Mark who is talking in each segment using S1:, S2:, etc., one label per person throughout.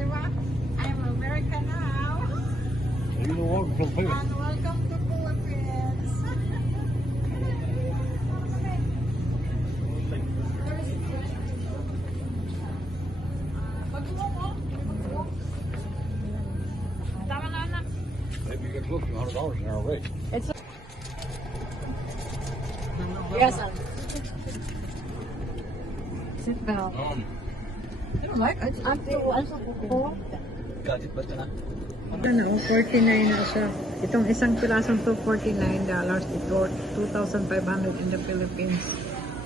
S1: I'm America now.
S2: You're welcome.
S1: And welcome to Philippines.
S2: Maybe you can look to $100 an hour rate. It's
S1: yes, Sit down. Um. Um, Like, ate, ano po? gadget ba ito na? Ano, 49 na siya. Itong isang pirasong to, 49 dollars. Ito, 2,500 in the Philippines.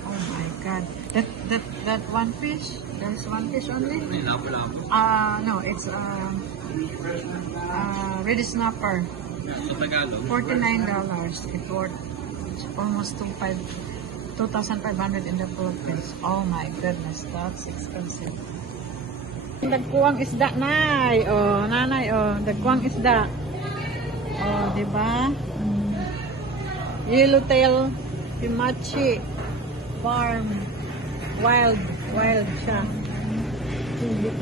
S1: Oh my God. That, that, that one fish? There's one fish only? Uh, no, it's, uh, uh, red snapper.
S2: Sa Tagalog.
S1: $49 dollars. It worth almost 25 2,500 in the Philippines. Oh my goodness, that's expensive. Dagkuwang isda, nay. Oh, nanay, oh. Dagkuwang isda. Oh, di ba? Mm. Yellowtail Pimachi Farm. Wild. Wild siya.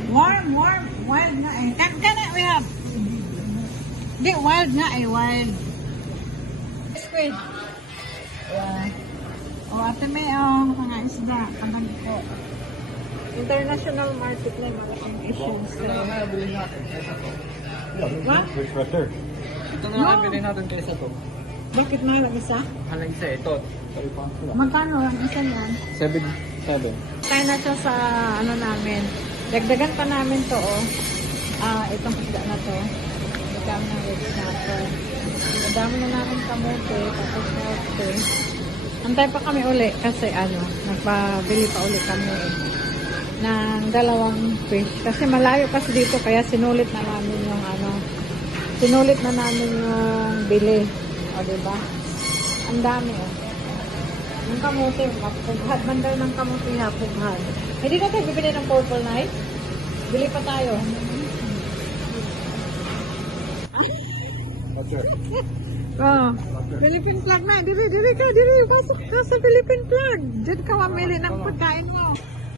S1: Warm, warm. Wild na eh. Kan kana, we have. Di, wild nga eh. Wild. Squid. Yeah. Oh, ate may oh, mga isda. Ang ko. International market na yung issues.
S3: bilhin natin kaysa to.
S1: What?
S2: Fish right there.
S3: Ito na lang bilhin natin kaysa to.
S1: Bakit mahal ang isa?
S3: Halang isa, ito.
S1: Magkano ang isa niyan?
S2: Seven. Seven.
S1: Kaya na siya sa ano namin. Dagdagan pa namin to oh. Ah, itong isda na to. Magkano na red snapper. Madami na namin kamote, tapos kamote. Antay pa kami uli kasi ano, nagpabili pa uli kami eh, ng dalawang fish. Kasi malayo kasi dito kaya sinulit na namin yung ano, sinulit na namin yung bili. O, diba? Ang dami oh. Yung kamote, mapughad. Bandal ng kamote na, pughad. Hindi na tayo bibili ng purple knife? Bili pa tayo. Oh, Philippine flag na. Dili, dili ka, dili. Pasok ka sa Philippine flag. Diyan ka mamili ng pagkain mo.